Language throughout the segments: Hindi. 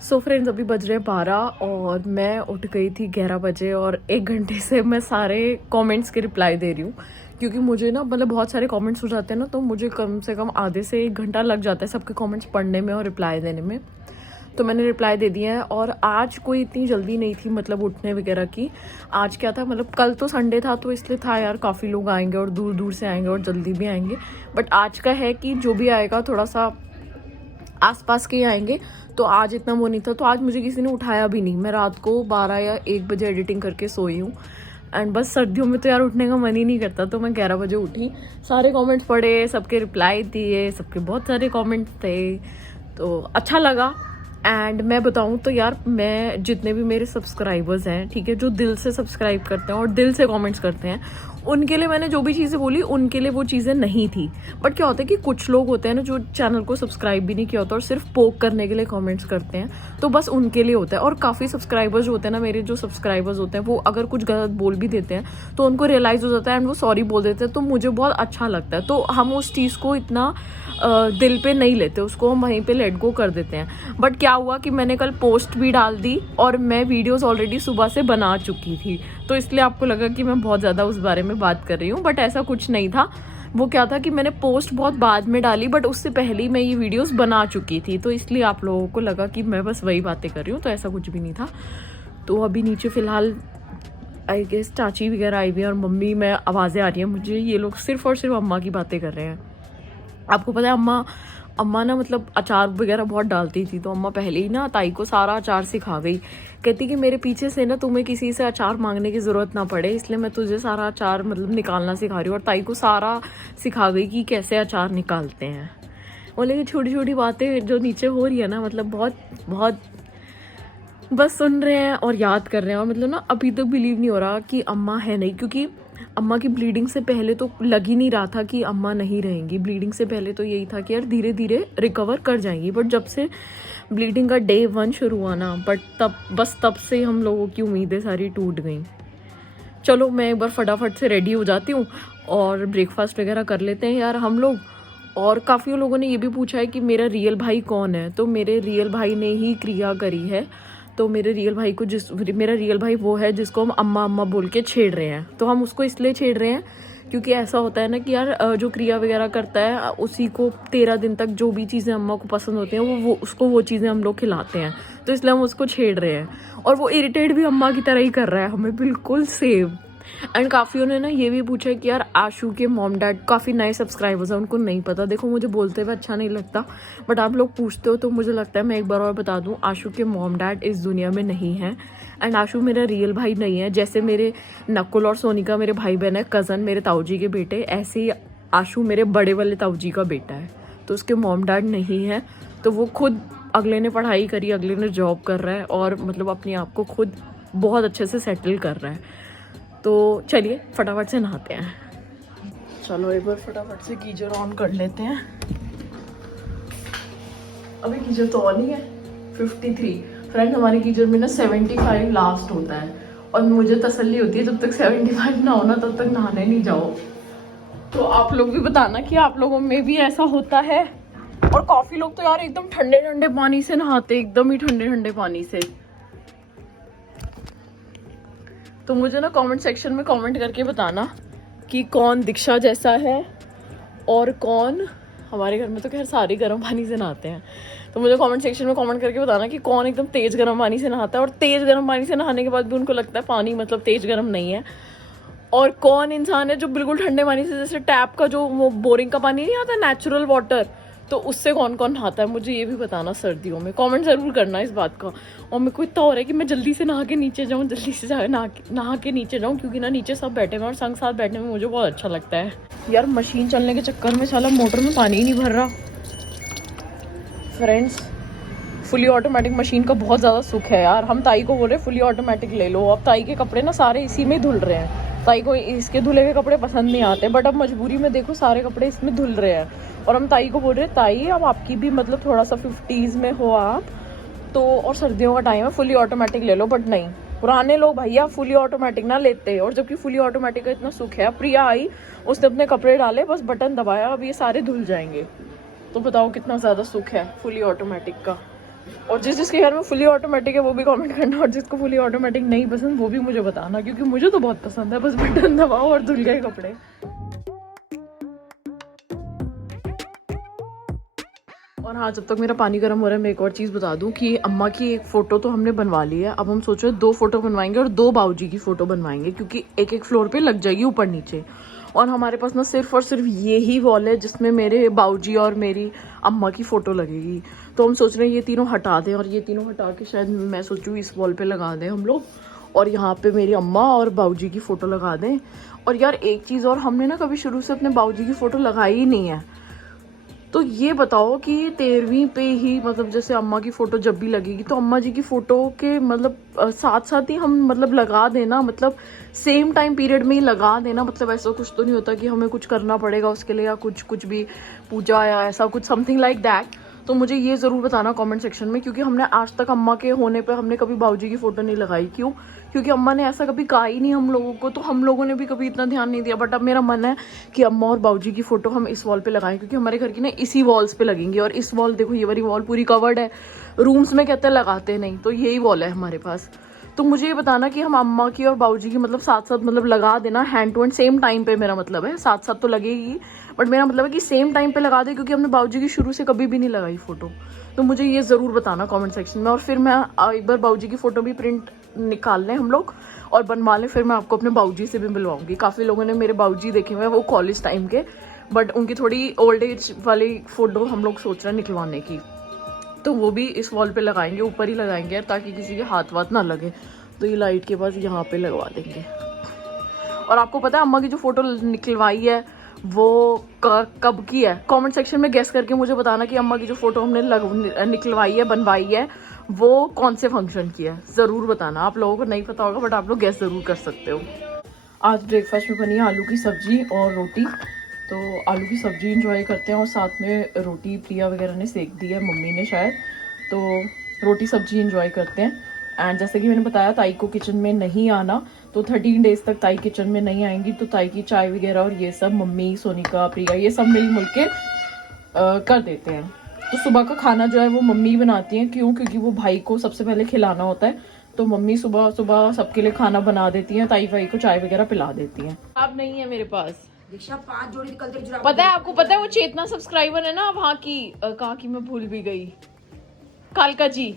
सो फ्रेंड्स, अभी बज रहे 12 और मैं उठ गई थी 11 बजे और 1 घंटे से मैं सारे कमेंट्स के रिप्लाई दे रही हूँ। क्योंकि मुझे ना मतलब बहुत सारे कमेंट्स हो जाते हैं ना, तो मुझे कम से कम आधे से 1 घंटा लग जाता है सबके कमेंट्स पढ़ने में और रिप्लाई देने में। तो मैंने रिप्लाई दे दिया है। और आज कोई इतनी जल्दी नहीं थी मतलब उठने वगैरह की। आज क्या था, मतलब कल तो संडे था तो इसलिए था यार काफ़ी लोग आएंगे और दूर दूर से आएंगे और जल्दी भी आएंगे। बट आज का है कि जो भी आएगा थोड़ा सा आसपास के ही आएंगे, तो आज इतना वो नहीं था। तो आज मुझे किसी ने उठाया भी नहीं। मैं रात को 12 या 1 बजे एडिटिंग करके सोई हूँ। एंड बस सर्दियों में तो यार उठने का मन ही नहीं करता, तो मैं 11 बजे उठी, सारे कमेंट्स पढ़े, सबके रिप्लाई दिए, सबके बहुत सारे कमेंट्स थे, तो अच्छा लगा। एंड मैं बताऊं तो यार, मैं जितने भी मेरे सब्सक्राइबर्स हैं, ठीक है, जो दिल से सब्सक्राइब करते हैं और दिल से कमेंट्स करते हैं, उनके लिए मैंने जो भी चीज़ें बोली उनके लिए वो चीज़ें नहीं थी। बट क्या होता है कि कुछ लोग होते हैं ना जो चैनल को सब्सक्राइब भी नहीं किया होता और सिर्फ पोक करने के लिए कमेंट्स करते हैं, तो बस उनके लिए होता है। और काफ़ी सब्सक्राइबर्स होते हैं ना, मेरे जो सब्सक्राइबर्स होते हैं वो अगर कुछ गलत बोल भी देते हैं तो उनको रियलाइज़ हो जाता है एंड वो सॉरी बोल देते हैं, तो मुझे बहुत अच्छा लगता है। तो हम उस चीज़ को इतना दिल पे नहीं लेते, उसको हम वहीं पे लेट गो कर देते हैं। बट क्या हुआ कि मैंने कल पोस्ट भी डाल दी और मैं वीडियोस ऑलरेडी सुबह से बना चुकी थी, तो इसलिए आपको लगा कि मैं बहुत ज़्यादा उस बारे में बात कर रही हूँ। बट ऐसा कुछ नहीं था। वो क्या था कि मैंने पोस्ट बहुत बाद में डाली, बट उससे पहले ही मैं ये वीडियोस बना चुकी थी, तो इसलिए आप लोगों को लगा कि मैं बस वही बातें कर रही हूँ, तो ऐसा कुछ भी नहीं था। तो अभी नीचे फ़िलहाल आई गेस चाची वगैरह आई हुई है और मम्मी में आवाज़ें आ रही हैं मुझे, ये लोग सिर्फ और सिर्फ अम्मा की बातें कर रहे हैं। आपको पता है अम्मा ना मतलब अचार वगैरह बहुत डालती थी, तो अम्मा पहले ही ना ताई को सारा अचार सिखा गई। कहती कि मेरे पीछे से ना तुम्हें किसी से अचार मांगने की ज़रूरत ना पड़े, इसलिए मैं तुझे सारा अचार मतलब निकालना सिखा रही हूँ। और ताई को सारा सिखा गई कि कैसे अचार निकालते हैं। वो लेकिन छोटी छोटी बातें जो नीचे हो रही है ना, मतलब बहुत बहुत बस सुन रहे हैं और याद कर रहे हैं। और मतलब ना अभी तक बिलीव नहीं हो रहा कि अम्मा है नहीं, क्योंकि अम्मा की ब्लीडिंग से पहले तो लग ही नहीं रहा था कि अम्मा नहीं रहेंगी। ब्लीडिंग से पहले तो यही था कि यार धीरे धीरे रिकवर कर जाएंगी, बट जब से ब्लीडिंग का डे 1 शुरू हुआ ना, बट तब से हम लोगों की उम्मीदें सारी टूट गई। चलो मैं एक बार फटाफट से रेडी हो जाती हूँ और ब्रेकफास्ट वगैरह कर लेते हैं यार हम लोग। और काफ़ी लोगों ने ये भी पूछा है कि मेरा रियल भाई कौन है, तो मेरे रियल भाई ने ही क्रिया करी है। तो मेरे रियल भाई को मेरा रियल भाई वो है जिसको हम अम्मा अम्मा बोल के छेड़ रहे हैं। तो हम उसको इसलिए छेड़ रहे हैं क्योंकि ऐसा होता है ना कि यार जो क्रिया वगैरह करता है उसी को 13 दिन तक जो भी चीज़ें अम्मा को पसंद होती हैं वो उसको वो चीज़ें हम लोग खिलाते हैं, तो इसलिए हम उसको छेड़ रहे हैं। और वो इरिटेट भी अम्मा की तरह ही कर रहा है हमें, बिल्कुल सेम। एंड काफ़ी ने ना ये भी पूछा कि यार आशू के मॉम डैड, काफ़ी नए सब्सक्राइबर्स हैं, उनको नहीं पता। देखो मुझे बोलते हुए अच्छा नहीं लगता, बट आप लोग पूछते हो तो मुझे लगता है मैं एक बार और बता दूं, आशू के मॉम डैड इस दुनिया में नहीं हैं। एंड आशू मेरा रियल भाई नहीं है। जैसे मेरे नकुल और सोनिका मेरे भाई बहन है, कज़न मेरे ताऊ जी के बेटे, ऐसे ही आशू मेरे बड़े वाले ताऊ जी का बेटा है। तो उसके मॉम डैड नहीं है। तो वो खुद, अगले ने पढ़ाई करी, अगले ने जॉब कर रहा है और मतलब अपने आप को खुद बहुत अच्छे से सेटल कर रहा है। तो चलिए फटाफट से नहाते हैं। चलो एक बार फटाफट से गीजर ऑन कर लेते हैं। अभी गीजर तो ऑन ही है। 53 फ्रेंड, हमारे गीजर में ना 75 लास्ट होता है और मुझे तसल्ली होती है जब तक 75 ना हो ना तब तक नहाने नहीं जाओ। तो आप लोग भी बताना कि आप लोगों में भी ऐसा होता है। और काफ़ी लोग तो यार एकदम ठंडे ठंडे पानी से नहाते, एकदम ही ठंडे ठंडे पानी से। तो मुझे ना कमेंट सेक्शन में कमेंट करके बताना कि कौन दीक्षा जैसा है और कौन, हमारे घर में तो खैर सारे गर्म पानी से नहाते हैं, तो मुझे कमेंट सेक्शन में कमेंट करके बताना कि कौन एकदम तेज़ गर्म पानी से नहाता है और तेज़ गर्म पानी से नहाने के बाद भी उनको लगता है पानी मतलब तेज़ गर्म नहीं है। और कौन इंसान है जो बिल्कुल ठंडे पानी से, जैसे टैप का जो वो बोरिंग का पानी नहीं आता नेचुरल वाटर, तो उससे कौन कौन नहाता है, मुझे ये भी बताना सर्दियों में। कमेंट ज़रूर करना इस बात का। और मेरे को इतना हो रहा है कि मैं जल्दी से नहा के नीचे जाऊँ, जल्दी से नहा के नीचे जाऊँ, क्योंकि ना नीचे सब बैठे हुए और संग साथ बैठने में मुझे बहुत अच्छा लगता है। यार मशीन चलने के चक्कर में साला मोटर में पानी ही नहीं भर रहा। फ्रेंड्स, फुली ऑटोमेटिक मशीन का बहुत ज़्यादा सुख है यार। हम ताई को बोल रहे फुली ऑटोमेटिक ले लो। अब ताई के कपड़े ना सारे इसी में धुल रहे हैं। ताई को इसके धुले हुए कपड़े पसंद नहीं आते, बट अब मजबूरी में देखो सारे कपड़े इसमें धुल रहे हैं। और हम ताई को बोल रहे ताई अब आपकी भी मतलब थोड़ा सा 50s में हो आप तो, और सर्दियों का टाइम है, फुली ऑटोमेटिक ले लो। बट नहीं, पुराने लोग भैया फुली ऑटोमेटिक ना लेते। और जबकि फुली ऑटोमेटिक का इतना सुख है। प्रिया आई, उसने अपने कपड़े डाले, बस बटन दबाया, अब ये सारे धुल जाएंगे। तो बताओ कितना ज़्यादा सुख है फुली ऑटोमेटिक का। और जिसके घर में फुली ऑटोमेटिक है वो भी कमेंट करना, और जिसको फुली ऑटोमेटिक नहीं पसंद वो भी मुझे बताना, क्योंकि मुझे तो बहुत पसंद है। बस बटन दबाओ और धुल गए कपड़े। और हाँ, जब तक मेरा पानी गर्म हो रहा है मैं एक और चीज़ बता दूं कि अम्मा की एक फ़ोटो तो हमने बनवा ली है। अब हम सोच रहे हैं 2 फ़ोटो बनवाएंगे और 2 बाऊजी की फ़ोटो बनवाएंगे, क्योंकि एक एक फ्लोर पे लग जाएगी ऊपर नीचे। और हमारे पास ना सिर्फ और सिर्फ ये ही वॉल है जिसमें मेरे बाऊजी और मेरी अम्मा की फ़ोटो लगेगी। तो हम सोच रहे हैं ये तीनों हटा दें, और ये तीनों हटा के शायद मैं सोचूँ इस वॉल पर लगा दें हम लोग, और यहाँ पर मेरी अम्मा और बाऊजी की फ़ोटो लगा दें। और यार एक चीज़ और, हमने ना कभी शुरू से अपने बाऊजी की फ़ोटो लगाई ही नहीं है। तो ये बताओ कि 13वीं पे ही, मतलब जैसे अम्मा की फ़ोटो जब भी लगेगी तो अम्मा जी की फ़ोटो के मतलब साथ साथ ही हम मतलब लगा देना, मतलब सेम टाइम पीरियड में ही लगा देना। मतलब ऐसा कुछ तो नहीं होता कि हमें कुछ करना पड़ेगा उसके लिए, या कुछ भी पूजा या ऐसा कुछ समथिंग लाइक दैट। तो मुझे ये ज़रूर बताना कमेंट सेक्शन में, क्योंकि हमने आज तक अम्मा के होने पे हमने कभी बाऊजी की फ़ोटो नहीं लगाई। क्यों? क्योंकि अम्मा ने ऐसा कभी कहा ही नहीं हम लोगों को, तो हम लोगों ने भी कभी इतना ध्यान नहीं दिया। बट अब मेरा मन है कि अम्मा और बाऊजी की फ़ोटो हम इस वॉल पे लगाएं, क्योंकि हमारे घर की ना इसी वॉल्स पे लगेंगी। और इस वॉल देखो, ये वाली वॉल पूरी कवर्ड है, रूम्स में कहते हैं लगाते नहीं, तो यही वॉल है हमारे पास। तो मुझे ये बताना कि हम अम्मा की और बाऊजी की मतलब साथ साथ मतलब लगा देना, hand to hand same time पे। मेरा मतलब है साथ साथ तो लगेगी, बट मेरा मतलब है कि सेम टाइम पे लगा दे, क्योंकि हमने बाऊजी की शुरू से कभी भी नहीं लगाई फ़ोटो। तो मुझे ये ज़रूर बताना कमेंट सेक्शन में। और फिर मैं एक बार बाऊजी की फ़ोटो भी प्रिंट निकाल लें हम लोग और बनवा लें, फिर मैं आपको अपने बाऊजी से भी मिलवाऊंगी। काफ़ी लोगों ने मेरे बाऊजी देखे हुए हैं, वो कॉलेज टाइम के, बट उनकी थोड़ी ओल्ड एज वाली फ़ोटो हम लोग सोच रहे हैं निकलवाने की। तो वो भी इस वॉल पे लगाएंगे, ऊपर ही लगाएंगे ताकि किसी के हाथ वाथ ना लगे। तो ये लाइट के पास यहाँ पे लगवा देंगे। और आपको पता है अम्मा की जो फ़ोटो निकलवाई है वो कब की है? कमेंट सेक्शन में गेस करके मुझे बताना कि अम्मा की जो फ़ोटो हमने निकलवाई है, बनवाई है, वो कौन से फंक्शन की है। ज़रूर बताना। आप लोगों को नहीं पता होगा बट आप लोग गेस ज़रूर कर सकते हो। आज ब्रेकफास्ट में बनी है आलू की सब्ज़ी और रोटी। तो आलू की सब्ज़ी इंजॉय करते हैं और साथ में रोटी प्रिया वगैरह ने सेक दी है, मम्मी ने शायद। तो रोटी सब्ज़ी इंजॉय करते हैं। एंड जैसे कि मैंने बताया ताई को किचन में नहीं आना, तो 13 डेज तक ताई किचन में नहीं आएंगी। तो ताई की चाय वगैरह और ये सब मम्मी, सोनिका, प्रिया ये सब मिल के कर देते हैं। तो सुबह का खाना जो है वो मम्मी बनाती हैं। क्यों? क्योंकि वो भाई को सबसे पहले खिलाना होता है। तो मम्मी सुबह सुबह सबके लिए खाना बना देती हैं, ताई भाई को चाय वगैरह पिला देती हैं। अब नहीं है मेरे पास। 5 जोड़ी निकलते। पता है आपको? पता है वो चेतना सब्सक्राइबर है ना वहाँ की, कहाँ की मैं भूल भी गई, कालका जी,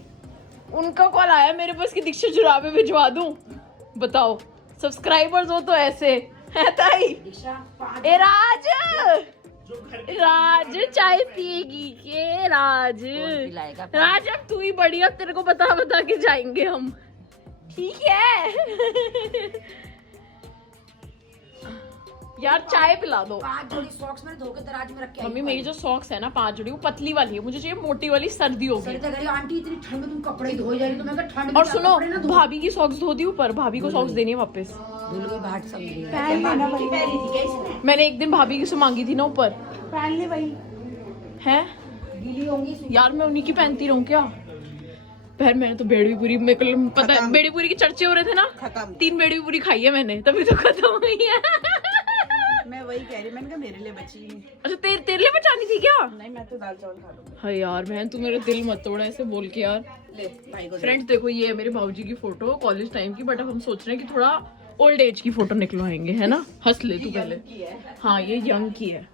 उनका कॉल आया मेरे पास कि दीक्षा जुराबे भिजवा दूं। बताओ, सब्सक्राइबर्स हो तो ऐसे है ताई। ए राज, राज चाय पिएगी के? राज राज अब तू ही बड़ी, अब तेरे को बता बता के जाएंगे हम, ठीक है? यार चाय पिला दो। 5 जोड़ी सॉक्स मैंने धो के दराज में रखे। मम्मी मेरी जो सॉक्स है ना 5 जोड़ी, वो पतली वाली है, मुझे चाहिए मोटी वाली, सर्दी होगी। आंटी इतनी ठंड में तुम कपड़े धोए जा रही, तो मैं कहा ठंड में। और सुनो, भाभी की सॉक्स धो दी ऊपर, भाभी को सॉक्स देनी है वापस। धुल गई बाट सब मैंने एक दिन भाभी की से मांगी थी ना ऊपर, पहन ले भाई, है गीली होंगी यार, मैं उन्हीं की पहनती रहूं क्या? पहले मैंने तो बेड़ी पूरी, मेरे को पता है बेड़ी पूरी के चर्चे हो रहे थे ना, 3 बेड़ी पूरी खाई है मैंने, तभी तो खत्म हुई है। मैं वही कह रही, मैंने कहा मेरे लिए बची नहीं। अच्छा तेरे लिए बचानी थी क्या? नहीं, मैं तो दाल चावल खा लूंगी। हाँ यार बहन, तू मेरा दिल मत तोड़ा ऐसे बोल के यार। ले भाई को। फ्रेंड्स देखो, ये है मेरे भाऊजी की फोटो कॉलेज टाइम की, बट अब हम सोच रहे हैं कि थोड़ा ओल्ड एज की फोटो निकलवाएंगे, है ना? हंस ले तू पहले। हाँ ये यंग की है।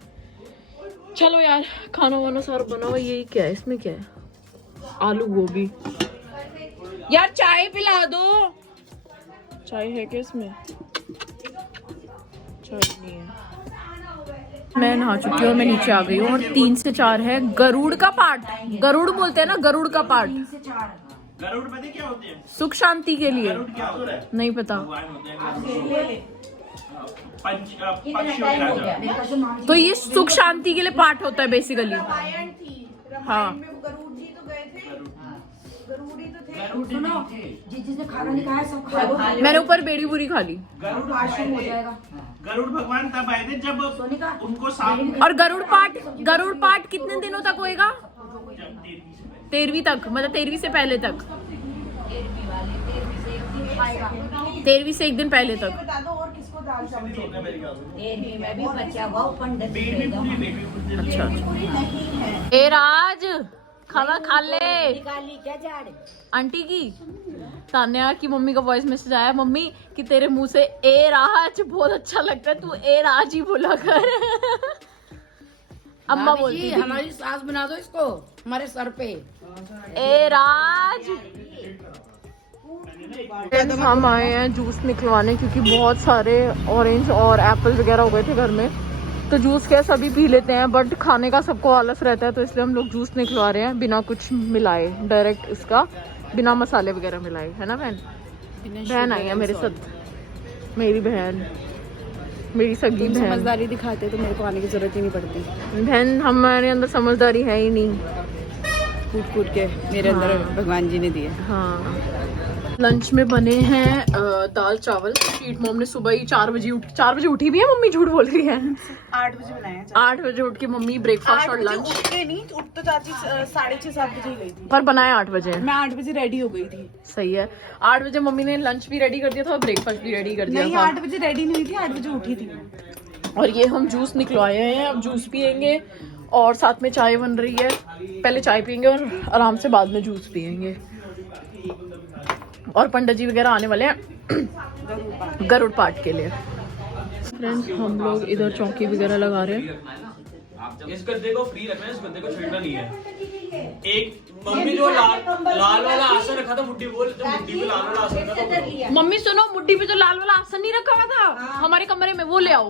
चलो यार, खाना वाना सारा बना हुआ। ये क्या है, इसमें क्या है? आलू गोभी। यार चाय पिला दो। चाय है क्या इसमें? चाय नहीं है। मैं नहा चुकी हूँ और मैं नीचे आ गई हूँ, और 3 से 4 है गरुड़ का पाठ। गरुड़ बोलते हैं ना, गरुड़ का पाठ। 3 से 4 गरुड़ पता क्या होते हैं? सुख शांति के लिए। क्या होता है? नहीं पता। पक्षियों के राजा। तो ये सुख शांति के लिए पाठ होता है बेसिकली। हाँ सुनो, जिसने खाना नहीं खाया सब खा लो। मैंने ऊपर बेड़ी पूरी खा ली। गरुड़ वाशरूम हो जाएगा। गरुड़ भगवान तब आए थे जब सोनिका उनको सांप। और गरुड़ पाठ कितने दिनों तक होएगा? 13वीं तक, मतलब 13वीं से पहले तक। 13वीं से 1 दिन पहले तक। बता दो और किसको दाल चावल चाहिए? मैं भी बच्चा हुआ पंडित। अच्छा। ए राज, खाना खा ले। निकाली क्या झाड़? आंटी की तान्या की मम्मी का वॉइस मैसेज आया, मम्मी कि तेरे मुंह से ए राज बहुत अच्छा लगता है, तू ए राज ही बोला कर। अम्मा भाभी बोलती जी, थी हमारी सास बना दो इसको हमारे सर पे। ए राज। हम आए हैं जूस निकलवाने क्योंकि बहुत सारे ऑरेंज और एप्पल वगैरह हो गए थे घर में, तो जूस क्या सभी पी लेते हैं, बट खाने का सबको आलस रहता है, तो इसलिए हम लोग जूस निकलवा रहे हैं बिना कुछ मिलाए, डायरेक्ट इसका बिना मसाले वगैरह मिलाए, है ना बहन? बहन आई है मेरे साथ, मेरी बहन, मेरी सगी बहन। समझदारी दिखाते तो मेरे को आने की जरूरत ही नहीं पड़ती। बहन हमारे अंदर समझदारी है ही नहीं, कूट कूट के मेरे अंदर भगवान जी ने दिए। हाँ। लंच में बने हैं दाल चावल। स्वीट मॉम ने सुबह ही 4 बजे उठी भी है, मम्मी झूठ बोल रही है। 8 बजे बनाया। 8 बजे उठ के मम्मी ब्रेकफास्ट और लंच। उठ के नहीं, उठ तो चाची 6:30-7 बजे ही गई थी। पर बनाया 8 बजे। मैं 8 बजे रेडी हो गई थी। सही है। 8 बजे मम्मी ने लंच भी रेडी कर दिया था और ब्रेकफास्ट भी रेडी कर दिया नहीं, था। 8 बजे रेडी नहीं हुई थी, 8 बजे उठी थी। और ये हम जूस निकलवाए हैं, अब जूस पियेंगे और साथ में चाय बन रही है। पहले चाय पियेंगे और आराम से बाद में जूस पियेंगे। और पंडित जी वगैरह आने वाले हैं गरुड़ पाठ के लिए। फ्रेंड्स हम लोग इधर चौकी वगैरह लगा रहे हैं। इस गद्दे को फ्री रखना है, इस गद्दे को छेड़ना नहीं है। एक मम्मी जो लाल वाला आसन रखा था, मुट्ठी बोल, तो मुट्ठी पे लाल वाला आसन रखा था। मम्मी सुनो, मुट्ठी पे जो लाल वाला आसन नहीं रखा हुआ था हमारे कमरे में, वो ले आओ।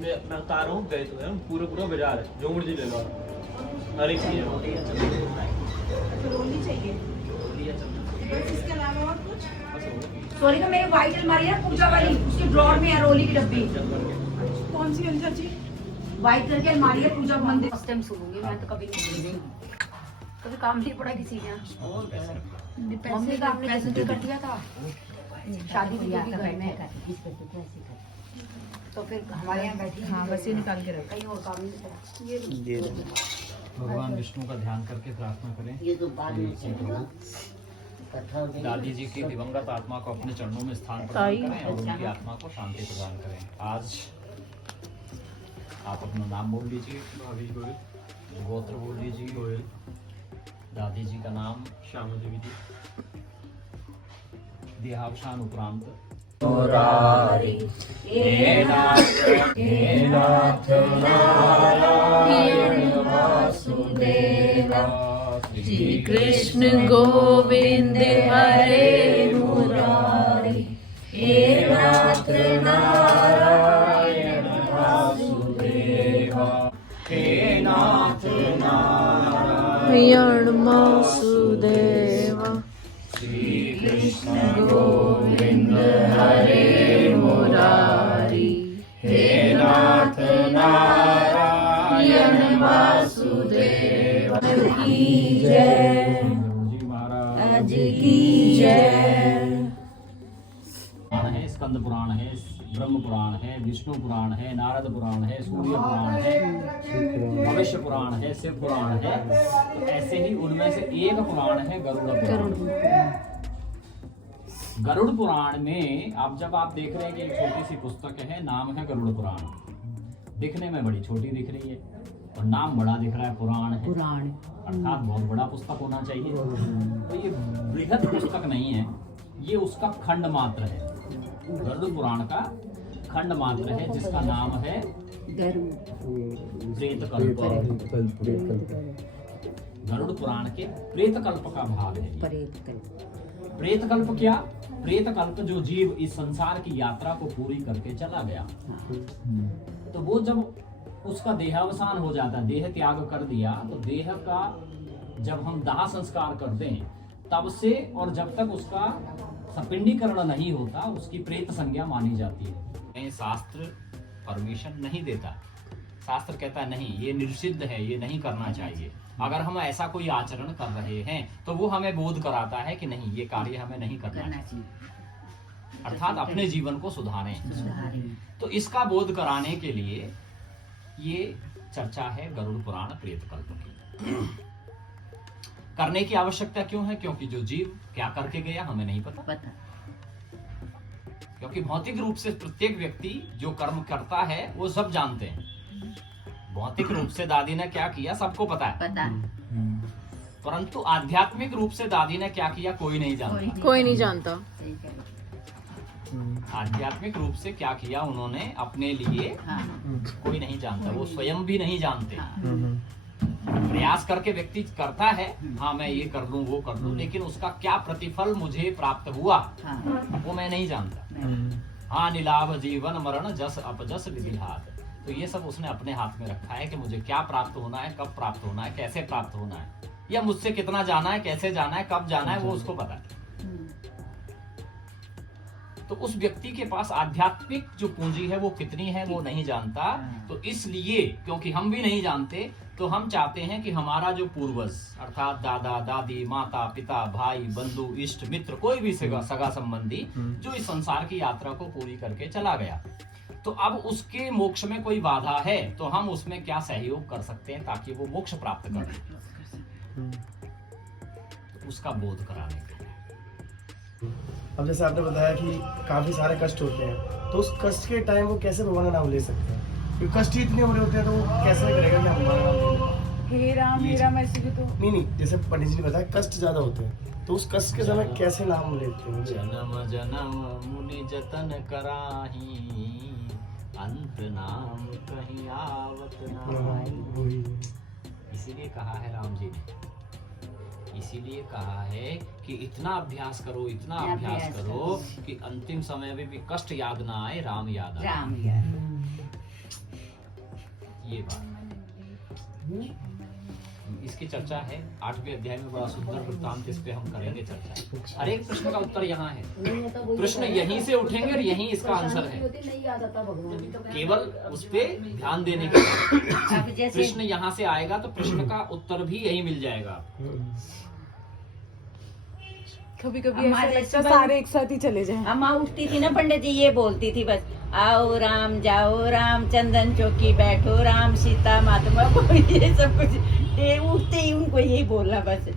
मैं बता रहा हूँ, गए तो है पूरा बाजार है, जो मुर्जी ले लो, हर एक चीज सोनी का मेरी व्हाइट अलमारी है पूजा वाली, उसके ड्रॉर में है रोली की डब्बी। कौन सी अंजा जी? व्हाइट कलर की अलमारी है पूजा मंदिर। फर्स्ट टाइम सुनूंगी मैं तो, कभी नहीं सुनी, कभी काम नहीं पड़ा किसी ने। मम्मी का हमने पैसे कर दिया था शादी की घर में, तो फिर हमारे यहाँ बैठी। हाँ बस ये निकाल के रख, कहीं और काम नहीं पड़ा। भगवान विष्णु का ध्यान करके प्रार्थना करें। ये तो बाद में दादी जी की दिवंगत आत्मा को अपने चरणों में स्थान प्रदान करें और उनकी आत्मा को शांति प्रदान करें। आज आप अपना नाम बोल लीजिए। भाभी गोयल। गोत्र बोल लीजिए। गोयल। दादी जी का नाम श्यामा देवी जी। देहावसान उपरांत श्री कृष्ण गोविंद हरे मुरारी, हे नाथ नारायण वासुदेवा, हे नाथ नारायण वासुदेवा, श्री कृष्ण गोविंद हरे मुरारी, हे नाथ नारायण वासुदेवा की जय, आज की जय। है स्कंद पुराण है, ब्रह्म पुराण है, विष्णु पुराण है, नारद पुराण है, सूर्य पुराण है, भविष्य पुराण है, शिव पुराण है। तो ऐसे ही उनमें से एक पुराण है गरुड़ पुराण। गरुड़ पुराण में आप देख रहे हैं कि एक छोटी सी पुस्तक है, नाम है गरुड़ पुराण। दिखने में बड़ी छोटी दिख रही है और नाम बड़ा दिख रहा है, पुराण है। पुराण अर्थात बहुत बड़ा पुस्तक होना चाहिए। तो ये बृहद पुस्तक नहीं है, ये उसका खंड मात्र है। गरुड़ पुराण का खंड मात्र है जिसका नाम है प्रेतकल्प। गरुड़ पुराण के प्रेतकल्प का भाग है। प्रेतकल्प क्या? प्रेतकल्प जो जीव इस संसार की यात्रा को पूरी करके चला गया, तो वो जब उसका देहावसान हो जाता है, देह त्याग कर दिया, तो देह का जब हम दाह संस्कार करते हैं तब से और जब तक उसका सपिंडीकरण नहीं होता, उसकी प्रेत संज्ञा मानी जाती है। शास्त्र परमिशन नहीं देता, शास्त्र कहता है नहीं, ये निषिद्ध है, ये नहीं करना चाहिए। अगर हम ऐसा कोई आचरण कर रहे हैं तो वो हमें बोध कराता है कि नहीं, ये कार्य हमें नहीं करना चाहिए, अर्थात अपने जीवन को सुधारें। तो इसका बोध कराने के लिए ये चर्चा है गरुड़ पुराण प्रेतकल्प की। करने की आवश्यकता क्यों है? क्योंकि जो जीव क्या करके गया हमें नहीं पता। क्योंकि भौतिक रूप से प्रत्येक व्यक्ति जो कर्म करता है वो सब जानते हैं, भौतिक रूप से दादी ने क्या किया सबको पता है, पता परंतु आध्यात्मिक रूप से दादी ने क्या किया कोई नहीं जानता। कोई नहीं जानता। सही कह रहे हो। आध्यात्मिक रूप से क्या किया उन्होंने अपने लिए हाँ कोई नहीं जानता, वो स्वयं भी नहीं जानते। हाँ प्रयास करके व्यक्ति करता है, हाँ मैं ये कर लूं वो कर लूं, लेकिन उसका क्या प्रतिफल मुझे प्राप्त हुआ हाँ वो मैं नहीं जानता। नहीं। हाँ निलाभ जीवन मरण जस अपजस विधि हाथ, तो ये सब उसने अपने हाथ में रखा है कि मुझे क्या प्राप्त होना है, कब प्राप्त होना है, कैसे प्राप्त होना है, या मुझसे कितना जाना है, कैसे जाना है, कब जाना है, वो उसको पता है। तो उस व्यक्ति के पास आध्यात्मिक जो पूंजी है वो कितनी है वो नहीं जानता। तो इसलिए क्योंकि हम भी नहीं जानते तो हम चाहते हैं कि हमारा जो पूर्वज अर्थात दादा दादी माता पिता भाई बंधु इष्ट मित्र कोई भी सगा संबंधी जो इस संसार की यात्रा को पूरी करके चला गया, तो अब उसके मोक्ष में कोई बाधा है तो हम उसमें क्या सहयोग कर सकते हैं ताकि वो मोक्ष प्राप्त करे, तो उसका बोध कराने के लिए। अब जैसे आपने बताया कि काफी सारे कष्ट होते हैं, तो उस कष्ट के टाइम वो कैसे भगवान का नाम ले सकते हैं? क्योंकि कष्ट ही इतने हो रहे होते हैं तो वो कैसे करेगा कि हम भगवान का नाम ले लें? हे राम ऐसे भी तो नहीं, जैसे पंडित जी ने बताया कष्ट ज्यादा होते हैं, तो उस कष्ट के समय कैसे नाम लेते हैं? जन्म जन्म मुनि जतन कराही, अंत नाम कहीं आवत नाही। वही। इसीलिए कहा है राम जी ने, इसीलिए कहा है कि इतना अभ्यास करो, इतना अभ्यास करो कि अंतिम समय में भी कष्ट याद ना आए, राम याद आए। राम यार ये बात इसकी चर्चा है 8वें अध्याय में, बड़ा सुंदर वृत्तांत इस पे हम करेंगे चर्चा। हर एक प्रश्न का उत्तर यहाँ है, प्रश्न यहीं से उठेंगे और यहीं इसका आंसर है, केवल उस पे ध्यान देने के बाद अब जैसे प्रश्न यहाँ से आएगा तो प्रश्न का उत्तर भी यहीं मिल जाएगा। कभी कभी हमारे ऐसा लगता है सुबह- सारे एक साथ ही चले जाएं। अम्मा उठती थी ना पंडित जी ये बोलती थी बस, आओ राम जाओ राम चंदन चौकी बैठो राम सीता महात्मा को ये सब कुछ ये उठते ही उनको यही बोलना बस।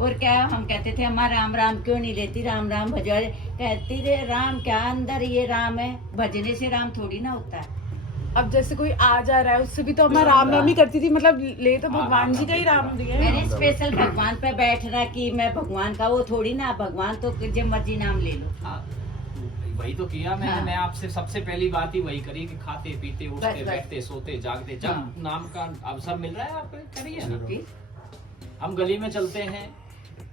और क्या हम कहते थे अम्मा राम राम क्यों नहीं लेती, राम राम भजो, कहती रे राम क्या अंदर ये राम है, भजने से राम थोड़ी ना होता है। अब जैसे कोई आ जा रहा है उससे भी तो मैं राम राम ही करती थी, मतलब ले तो भगवान जी का ही राम दिया है। मैंने स्पेशल भगवान पे बैठना कि मैं भगवान का वो थोड़ी ना, भगवान तो जब मर्जी नाम ले लो। हाँ, वही तो किया मैंने। हाँ। मैं आपसे सबसे पहली बात ही वही करी कि खाते पीते उठते बस। बैठते सोते जागते जब हाँ। नाम का अवसर मिल रहा है आप करिए ना। जी। हम गली में चलते हैं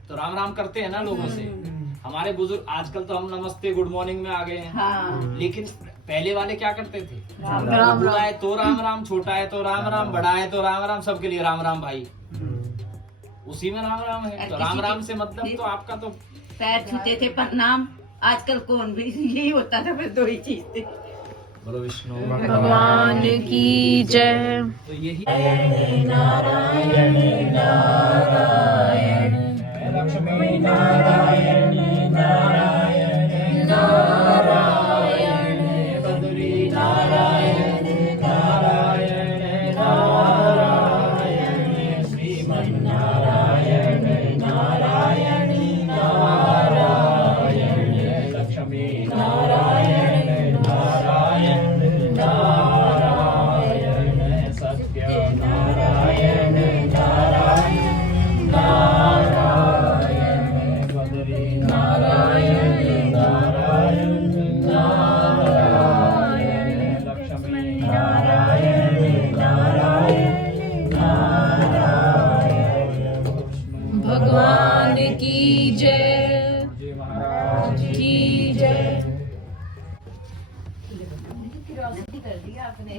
तो राम राम करते हैं ना लोगों से। हमारे बुजुर्ग आजकल तो हम नमस्ते गुड मॉर्निंग में आ गए हैं, हाँ लेकिन पहले वाले क्या करते थे, राम राम बड़ा है तो राम राम, छोटा है तो राम राम, बड़ा है तो राम राम, सबके लिए राम राम भाई, उसी में राम राम है। तो राम राम से मतलब तो आपका तो पैर छूते थे प्रणाम, आजकल कौन भी यही होता था, बस दो ही चीज थी। बोलो विष्णु भगवान की जय। तो यही भगवान की जय की जय। कर दिया आपने,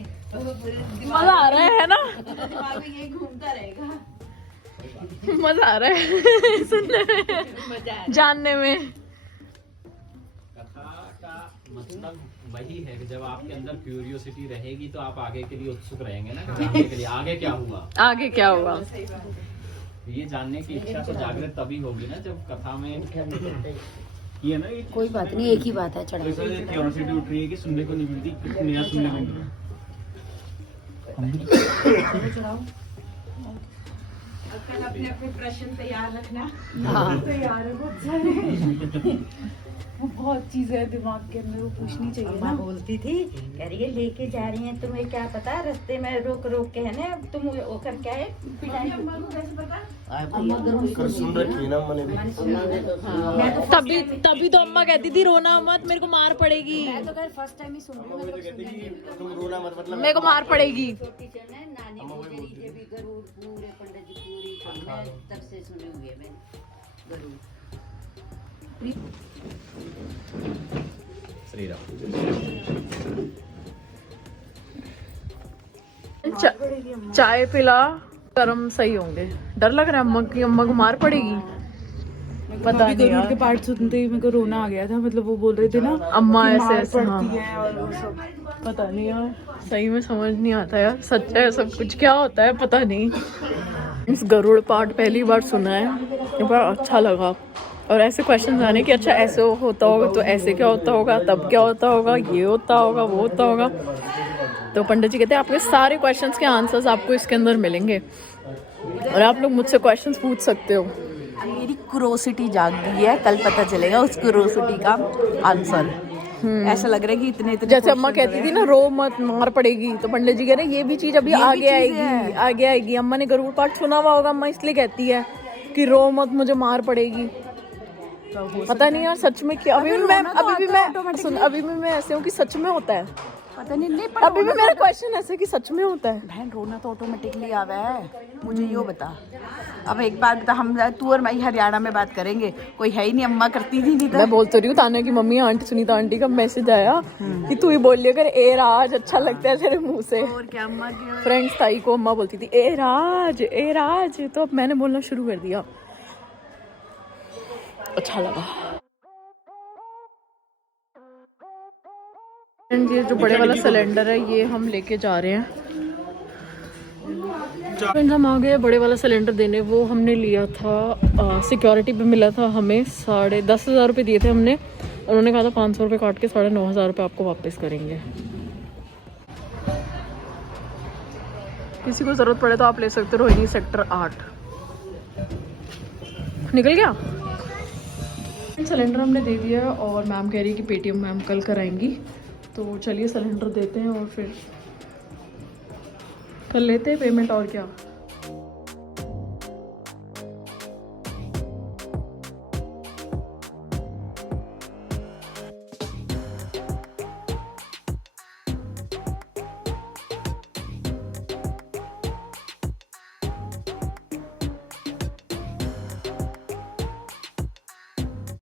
मजा आ रहा है ना, दिमाग में यही घूमता रहेगा। मजा आ रहा है सुनने में, मजा जानने में। कथा का मतलब वही है कि जब आपके अंदर क्यूरियोसिटी रहेगी तो आप आगे के लिए उत्सुक रहेंगे ना, कि जानने के लिए आगे क्या हुआ, आगे क्या हुआ। ये जानने की इच्छा तो जागृत तभी होगी ना जब कथा में ये ना एक कोई बात नहीं, एक ही बात है चढ़ा। क्यूरियोसिटी उठ रही है कि सुनने को नहीं मिलती, कुछ नया सुनने को मिल रहा है। कल अपने अपने प्रश्न तैयार रखना। हाँ तैयार है बहुत सारे। वो बहुत चीजें दिमाग के अंदर वो पूछनी चाहिए ना। बोलती थी कह रही है लेके जा रही हैं तुम्हें क्या पता रास्ते में रोक रोक के है ना तुम वो कर क्या है पिटाई अम्मा को कैसे पता? कर सुन रखी है ना मैंने भी। मैं तो तभी तभी तो अम्मा कहती थी रोना मत, मेरे को मार पड़ेगी, मैं तो खैर फर्स्ट टाइम ही सुन रही हूँ। मैं तो कहती कि तुम रोना मत, मतलब मेरे को मार पड़ेगी। टीचर ने नानी मुझे ये भी गरुड़ पूरे पंडित जी पूरी मैं तब से सुनी हुई है मैं गरुड़। श्री राम। चाय पिला कर्म सही होंगे। डर लग रहा है अम्मा की, अम्मा को मार पड़ेगी। पता नहीं गरुड़ यार, के पार्ट सुनते ही मेरे को रोना आ गया था। मतलब वो बोल रहे थे ना अम्मा कि ऐसे मार ऐसे हाँ, पड़ती है और वो सब। पता नहीं यार, सही में समझ नहीं आता यार, सच है सब कुछ क्या होता है पता नहीं। इस गरुड़ पार्ट पहली बार सुना है, बड़ा अच्छा लगा। और ऐसे क्वेश्चन आने कि अच्छा ऐसे होता होगा तो ऐसे क्या होता होगा, तब क्या होता होगा, ये होता होगा, वो होता होगा। तो पंडित जी कहते हैं आपके सारे क्वेश्चंस के आंसर्स आपको इसके अंदर मिलेंगे और आप लोग मुझसे क्वेश्चंस पूछ सकते हो। मेरी क्यूरोसिटी जाग गई है, कल पता चलेगा उस क्यूरोसिटी का आंसर। ऐसा लग रहा है कि इतने इतने जैसे अम्मा कहती थी ना रो मत मार पड़ेगी, तो पंडित जी कह रहे हैं ये भी चीज अभी आगे आएगी, आगे आएगी। अम्मा ने गरुड़ पाठ सुना हुआ होगा, अम्मा इसलिए कहती है कि रो मत मुझे मार पड़ेगी। पता नहीं यार सच में क्या, अभी भी मैं ऐसे हूँ कि सच में होता है, पता नहीं अभी भी मेरा क्वेश्चन ऐसे कि सच में होता है। बहन रोना तो ऑटोमेटिकली आवा है। मुझे यो बता, अब एक बात बता, हम तू और मैं हरियाणा में बात करेंगे, कोई है ही नहीं, अम्मा करती थी नहीं तो। मैं बोल तो रही हूँ, ताना की मम्मी आंटी सुनीता आंटी का मैसेज आया कि तू ही बोल लिया कर ए राज, अच्छा लगता है तेरे मुंह से। और क्या अम्मा की फ्रेंड्स ताई को अम्मा बोलती थी ए राज ए राज, तो अब मैंने बोलना शुरू कर दिया, अच्छा लगा। ये जो बड़े वाला सिलेंडर है ये हम लेके जा रहे हैं। फ्रेंड्स हम आ गए बड़े वाला सिलेंडर देने। वो हमने लिया था सिक्योरिटी पे, मिला था हमें 10,500 रुपये दिए थे हमने। उन्होंने कहा था 500 रुपये काट के 9,500 रुपये आपको वापस करेंगे। किसी को ज़रूरत पड़े तो आप ले सकते हो, रोहिणी सेक्टर 8। निकल गया सिलेंडर, हमने दे दिया है और मैम कह रही है कि पेटीएम मैम कल कराएंगी। तो चलिए सिलेंडर देते हैं और फिर कर लेते हैं पेमेंट, और क्या।